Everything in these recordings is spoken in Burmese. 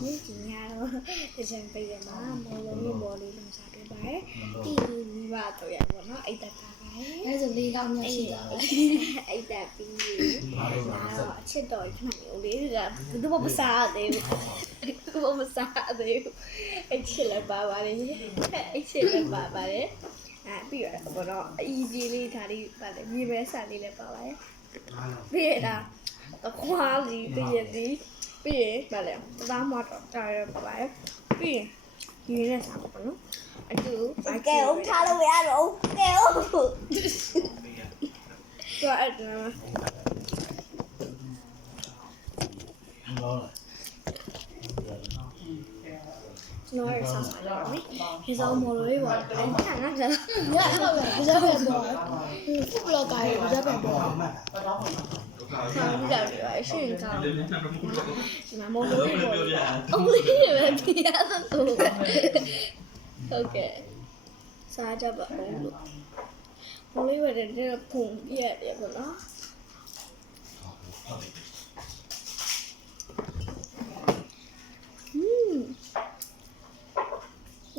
ဒီညတော့တချင်ပေးရမှာမော်လုံးမော်လေးလုံးစားပေးပါတယ်ဒီမိဘတော့ရပါတော့အိတ်တက်တာပဲအဲဆို၄ကောင်းမြတ်ရှိတာအိတ်တက်ပြီးတော့အချစ်တော်ခဏမျိုးလေးကဘယ်သူမှမစားသေးဘူးဘာမှမစားသေးဘူးအိတ်ချစ်လည်းပါပါတယ်အိတ်ချစ်လည်းပါပါတယ်ပြီးတော့အီဂျီလေးဒါလေးပါတယ်မြေပဲဆန်လေးလည်းပါပါတယ်ပြီးရတာခွားလေးပြီးရသည်ပြီးရင်ဗါလဲသားမတော့တာရပါပါပြီးရင်ဒီနဲ့စားပါနော်အတူကဲဦးထားလို့ရတော့ကဲဦးတော့အဲ့ဒါနော်ရစားစားရမယ်ဒီဆောင်မော်လို့ရပါအဲ့ခံရတာညအဲ့လိုပဲကြားပဲပေါ့ဘလော့ကားရကြားပဲပေါ့ဆောင်းကြတယ်အရှင်ကောင်းဒီမှာမော်လို့ပေါ့အုံးလေးပဲပြရတော့ဟုတ်ကဲ့စားကြပါဦးလို့မော်လေးပဲတဲ့ဖုန်ပြရတယ်ပေါ့နော်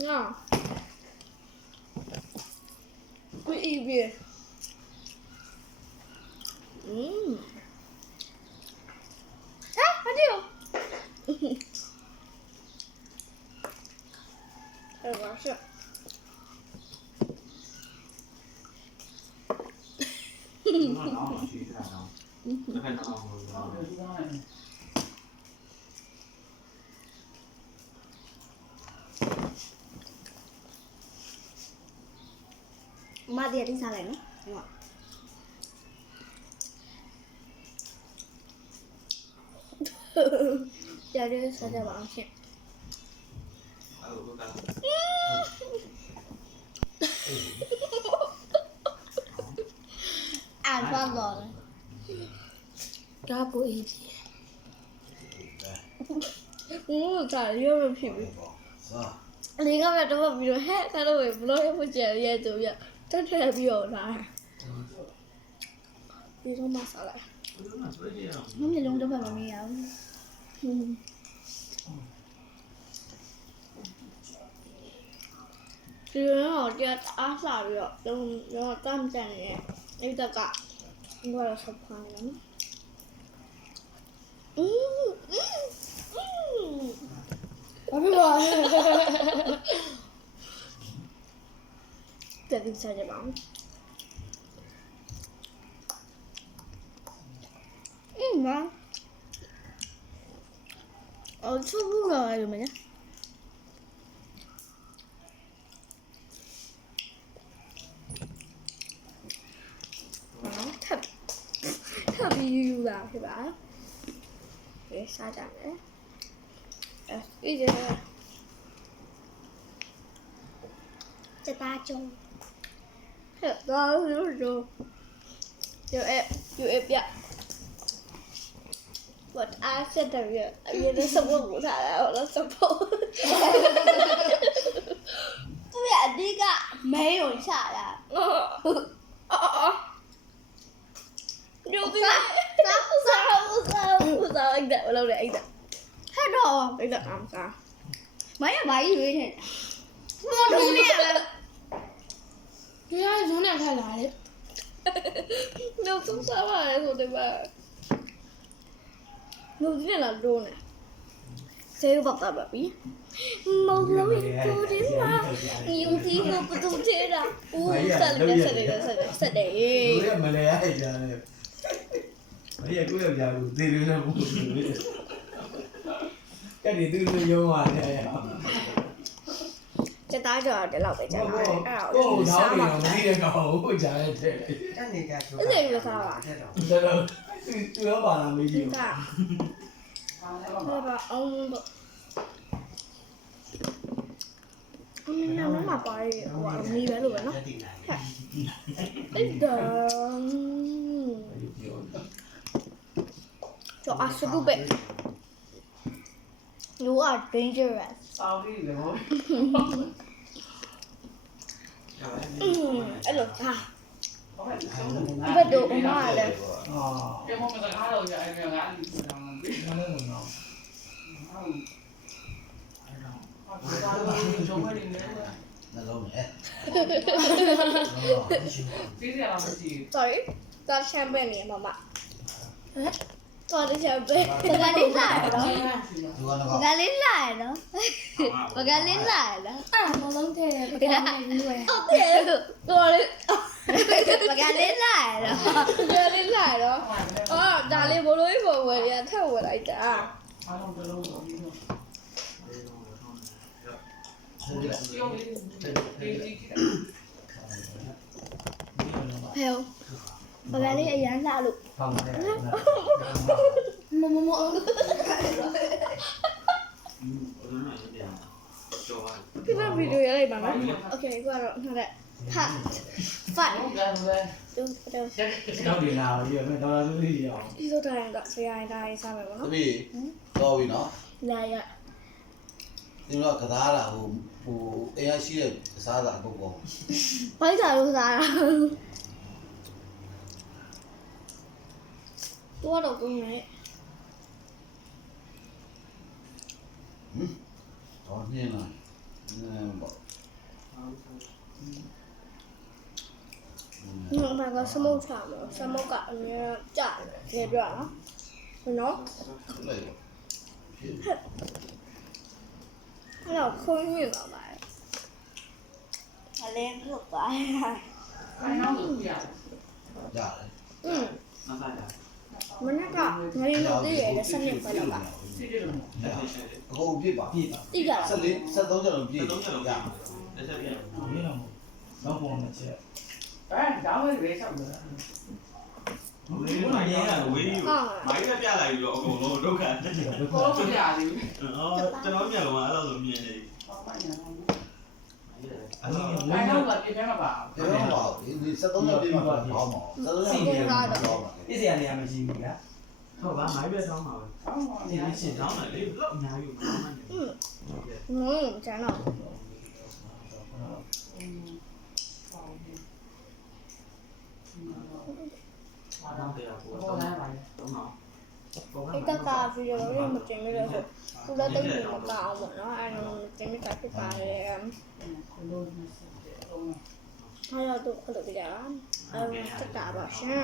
ငါကိုအီးပြေadiós. Eu gosto. Mà dia đi sao lại nữa? Đúng không? Giờ đi sao cho bạn xem. Ăn qua rồi. Cá bụi gì? Trời ơi, mình phim. Đi các bạn đâu mà video hết, sao đâu phải vlog em phải chờ về tụi vậy. Chắc là video này. Đi không mà sao lại? Không thì luôn đâu mà mày áo. Thì nó chưa áo xào được, nó tam chàng này, đây ta cả, gọi là sập hàng lắm. Bye bye. Để mình xài cho bóng. Ngon. Chút bút rồi rồi mà nhá. Thật yêu vào thì bà. Để xa chẳng đấy. Ý gì đây? Cho ta chung. Thật to rồi. Cho em vậy. But I said that we nó sống ở ngủ thả là nó sống phố. Tôi biết đi cả mấy rồi xả là. Điều gì? Sao anh đợi lâu để anh đợi. Hết rồi. Anh đợi làm sao? Mấy là bấy gì thế? Một đứa nè là. Cái ai xuống này thay lại đấy. Đâu xuống sao mà rồi thì bà. Đâu thế là đồ này. Sao bọc ta bảo biết. Màu lối cô đến mà. Nhiều tí hơn của tôi thế nào. Sao để. Ủa mà lẽ ai giờ này. Bây giờ cũng giờ tư nó cũng cái gì tư nó vô ngoài này. Cho tao giờ để lọc để trả lại. Cô tháo đi rồi đi ra cầu trời thế. Cái gì là sao ạ? Sao đâu. Chưa bà làm cái gì. Thôi bà ông nó mà bòi quả mi bé lùi nó ít cho ăn súp bể you are dangerous ấy lột à cái đồ của nó là đây နှလုံးနဲ့ sorry သွားရှမ်းပဲနေမမသွားတဲ့ရှမ်းပဲပကလေးလာရတော့ သူကတော့ ပကလေးလာရတော့ပကလေးလာရတော့အဲ့မလုံးတဲ့ပကလေးလွယ်ဟုတ်တယ်တော်လေးပကလေးလာရတော့ပကလေးလာရတော့အော်ဒါလေးဘလိုကြီးပေါ်ဝယ်ရထက်ဝယ်လိုက်တာ ဟဲ့ပကလေးအရန်လာလို့ ဖောင်းတယ် မမမ ဒီဗီဒီယိုရလိုက်ပါနော်โอเคကိုကတော့ဟုတ်တယ်ဟာ5တူတူ တော့ဒီနာပြီးတော့တော်တော်လေးရအောင် ဒီလိုတိုင်းတော့ဆရာရင်တိုင်းစားမယ်ပေါ့ တ နော် ပည့်တော့ပြီနော် လာရ ဒီတော့ကစားတာဟိုအရင်ရှိတဲ့အစားအစာပုတ်ပေါ့ ဘိုက်စားလို့စားတာတော့ကုန်းနေ တော့နင်းလာပေါ့ ညမှာကစမုတ်ချမှာစမုတ်ကအများကြာတယ်ပြောနော်နော် လိုက်ပေါ့ အဲ့တော့ခုံးနေတော့ပါတယ်အလဲလုတ်သွားရတယ် ရတယ် မနေ့ကငါရီလို့တည်းရတဲ့စနစ်ပဲတော့ပါ အကုန်ပြစ်ပါ ပြည့်ပါ တိကြလား 73ချက်လုံးပြည့်ရ ဒီတော့တော့ပေါ်နေချက် ဝေးမိုင်းရဝေးယူမိုင်းကပြလာပြီးတော့အကုန်လုံးဒုက္ခတက်တယ်အော်ကျွန်တော်မျက်လုံးကအဲ့လိုဆိုမြင်နေ အနည်းငယ် ပြောပါဦးဒီ73ချက်ပြည့်မှာပေါ့ဘောင်းပါ73ချက်ပြည့်မှာပေါ့ပါ ပြည့်စရာနေရာမရှိဘူးဗျာ ဟုတ်ပါမိုင်းပဲတောင်းပါပဲဒီနေ့ရှင်းတောင်းတယ်လေဘလို့အများကြီးတောင်းမှန်းတယ် ကျန်တော့ တောင်းတယ်ကိုတောင်းတော့ ဒီတက်ကဗီဒီယိုလေးမတင်လို့ဆိုသူလည်းတိတ်ပြီးမကအောင်ပေါ့နော်အဲ့လိုတင်မိတာဖြစ်ပါတယ်အဲ့တော့သူခလို့ပြရတာအဲ့တက်တာပါရှင်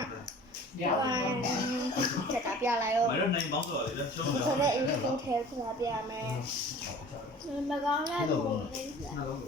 တက်တာပြလိုက်ရော မိုင်းတော့နိုင်ပေါင်းဆိုတော့လေချုံးတယ် ဆိုတော့ everything care ဆိုတာပြမယ်မကောင်းလားဒီလိုလေး ဟုတ်